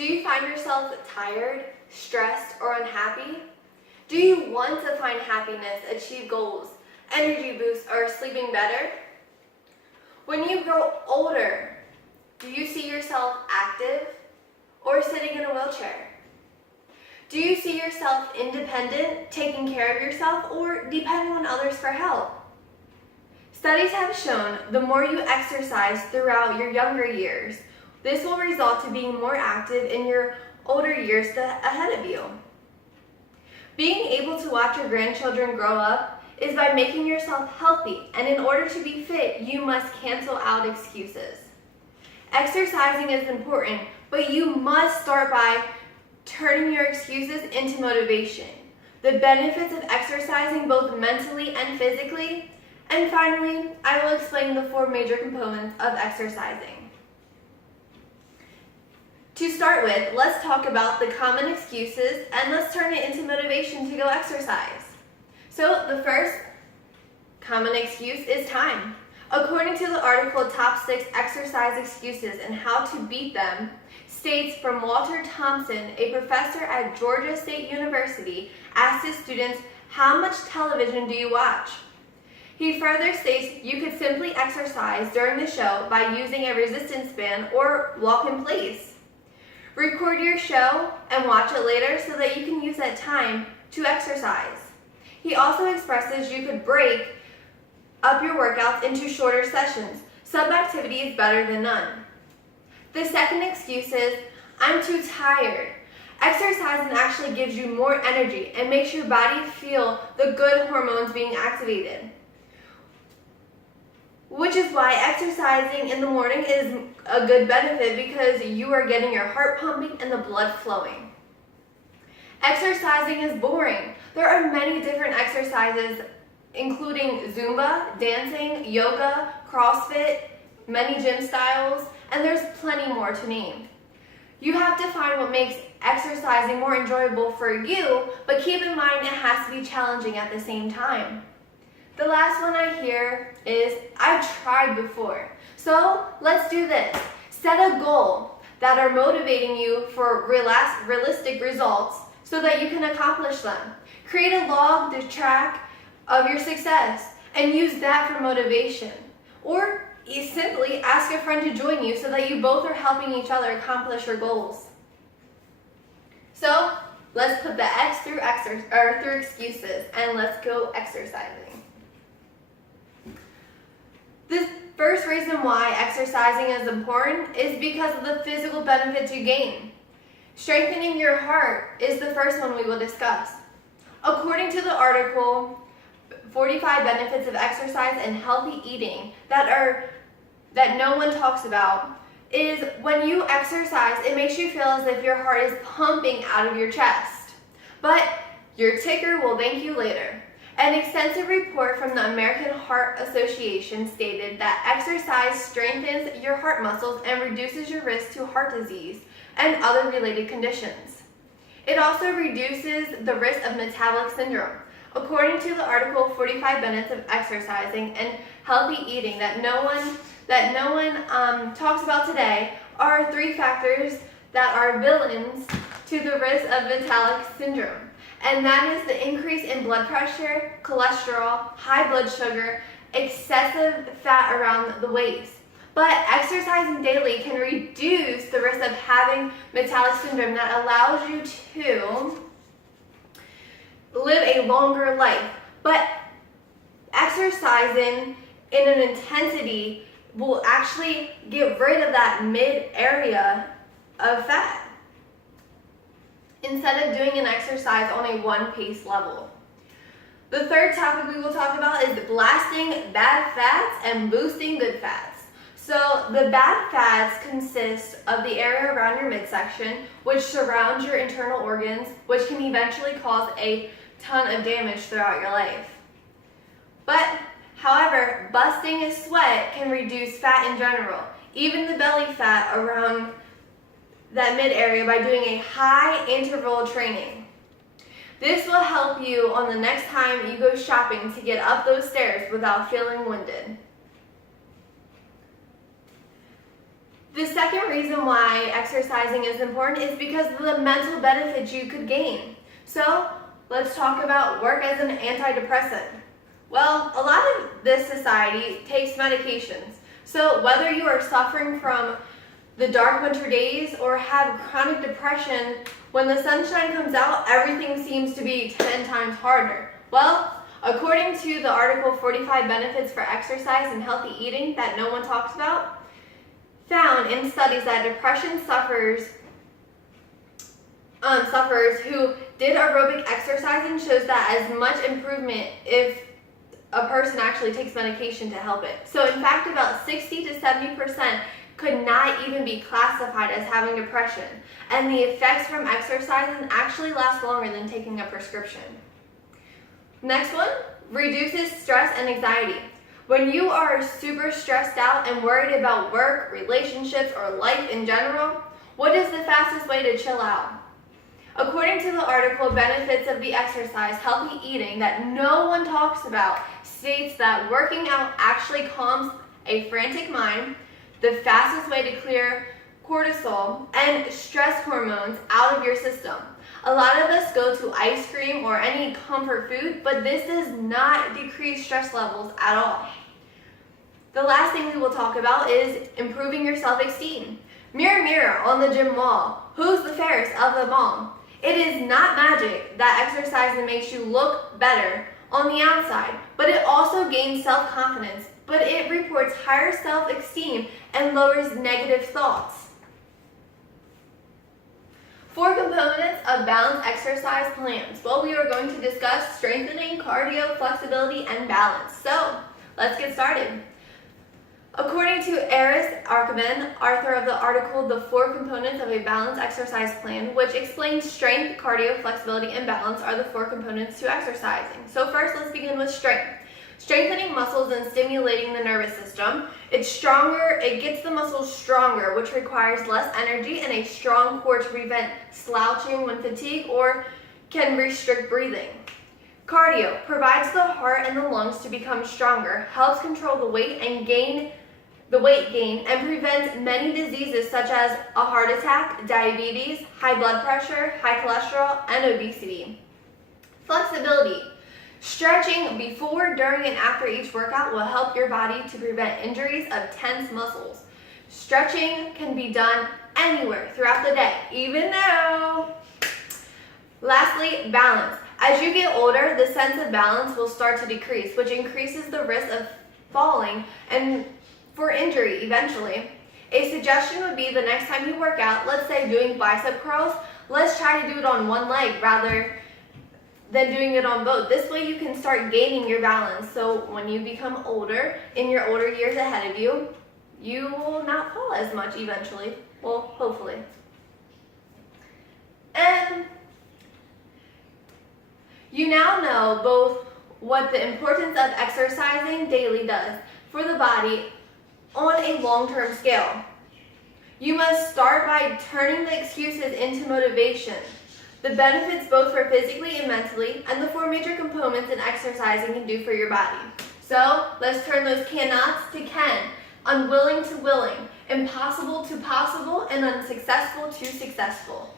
Do you find yourself tired, stressed, or unhappy? Do you want to find happiness, achieve goals, energy boosts, or sleeping better? When you grow older, do you see yourself active or sitting in a wheelchair? Do you see yourself independent, taking care of yourself, or depending on others for help? Studies have shown the more you exercise throughout your younger years, this will result to being more active in your older years ahead of you. Being able to watch your grandchildren grow up is by making yourself healthy, and in order to be fit, you must cancel out excuses. Exercising is important, but you must start by turning your excuses into motivation. The benefits of exercising both mentally and physically. And finally, I will explain the 4 major components of exercising. To start with, let's talk about the common excuses and let's turn it into motivation to go exercise. So the first common excuse is time. According to the article Top 6 Exercise Excuses and How to Beat Them, states from Walter Thompson, a professor at Georgia State University, asked his students, how much television do you watch? He further states you could simply exercise during the show by using a resistance band or walk in place. Record your show and watch it later so that you can use that time to exercise. He also expresses you could break up your workouts into shorter sessions. Some activity is better than none. The second excuse is, I'm too tired. Exercising actually gives you more energy and makes your body feel the good hormones being activated. Which is why exercising in the morning is a good benefit because you are getting your heart pumping and the blood flowing. Exercising is boring. There are many different exercises including Zumba, dancing, yoga, CrossFit, many gym styles, and there's plenty more to name. You have to find what makes exercising more enjoyable for you, but keep in mind it has to be challenging at the same time. The last one I hear is, I've tried before. So let's do this. Set a goal that are motivating you for realistic results so that you can accomplish them. Create a log to track of your success and use that for motivation. Or you simply ask a friend to join you so that you both are helping each other accomplish your goals. So let's put the X through excuses and let's go exercising. The first reason why exercising is important is because of the physical benefits you gain. Strengthening your heart is the first one we will discuss. According to the article, 45 benefits of exercise and healthy eating that no one talks about is when you exercise, it makes you feel as if your heart is pumping out of your chest. But your ticker will thank you later. An extensive report from the American Heart Association stated that exercise strengthens your heart muscles and reduces your risk to heart disease and other related conditions. It also reduces the risk of metabolic syndrome. According to the article 45 Benefits of Exercising and Healthy Eating that no one talks about today are 3 factors that are villains to the risk of metabolic syndrome. And that is the increase in blood pressure, cholesterol, high blood sugar, excessive fat around the waist. But exercising daily can reduce the risk of having metabolic syndrome that allows you to live a longer life. But exercising in an intensity will actually get rid of that mid area of fat instead of doing an exercise on a one-pace level. The third topic we will talk about is blasting bad fats and boosting good fats. So the bad fats consist of the area around your midsection, which surrounds your internal organs, which can eventually cause a ton of damage throughout your life. But, however, busting a sweat can reduce fat in general, even the belly fat around that mid area by doing a high interval training. This will help you on the next time you go shopping to get up those stairs without feeling winded. The second reason why exercising is important is because of the mental benefits you could gain. So let's talk about work as an antidepressant. Well, a lot of this society takes medications. So whether you are suffering from the dark winter days or have chronic depression, when the sunshine comes out, everything seems to be 10 times harder. Well, according to the article 45 Benefits for Exercise and Healthy Eating that no one talks about, found in studies that depression sufferers who did aerobic exercising shows that as much improvement if a person actually takes medication to help it. So in fact, about 60 to 70% could not even be classified as having depression, and the effects from exercising actually last longer than taking a prescription. Next one, reduces stress and anxiety. When you are super stressed out and worried about work, relationships, or life in general, what is the fastest way to chill out? According to the article Benefits of the Exercise, Healthy Eating, that no one talks about, states that working out actually calms a frantic mind, the fastest way to clear cortisol and stress hormones out of your system. A lot of us go to ice cream or any comfort food, but this does not decrease stress levels at all. The last thing we will talk about is improving your self-esteem. Mirror, mirror on the gym wall, who's the fairest of them all? It is not magic that exercising makes you look better on the outside, but it also gains self-confidence, but it reports higher self-esteem and lowers negative thoughts. 4 components of balanced exercise plans. Well, we are going to discuss strengthening, cardio, flexibility, and balance. So, let's get started. According to Aris Arkaman, author of the article The 4 Components of a Balanced Exercise Plan, which explains strength, cardio, flexibility, and balance are the 4 components to exercising. So first, let's begin with strength. Strengthening muscles and stimulating the nervous system. It's stronger, it gets the muscles stronger, which requires less energy and a strong core to prevent slouching when fatigued or can restrict breathing. Cardio provides the heart and the lungs to become stronger, helps control the weight gain, and prevents many diseases such as a heart attack, diabetes, high blood pressure, high cholesterol, and obesity. Flexibility. Stretching before, during, and after each workout will help your body to prevent injuries of tense muscles. Stretching can be done anywhere throughout the day, even now. Lastly, balance. As you get older, the sense of balance will start to decrease, which increases the risk of falling and for injury eventually. A suggestion would be the next time you work out, let's say doing bicep curls, let's try to do it on one leg rather than doing it on both. This way you can start gaining your balance, so when you become older, in your older years ahead of you, you will not fall as much eventually. Well, hopefully. And you now know both what the importance of exercising daily does for the body on a long-term scale. You must start by turning the excuses into motivation. The benefits both for physically and mentally, and the 4 major components in exercising can do for your body. So let's turn those cannots to can, unwilling to willing, impossible to possible, and unsuccessful to successful.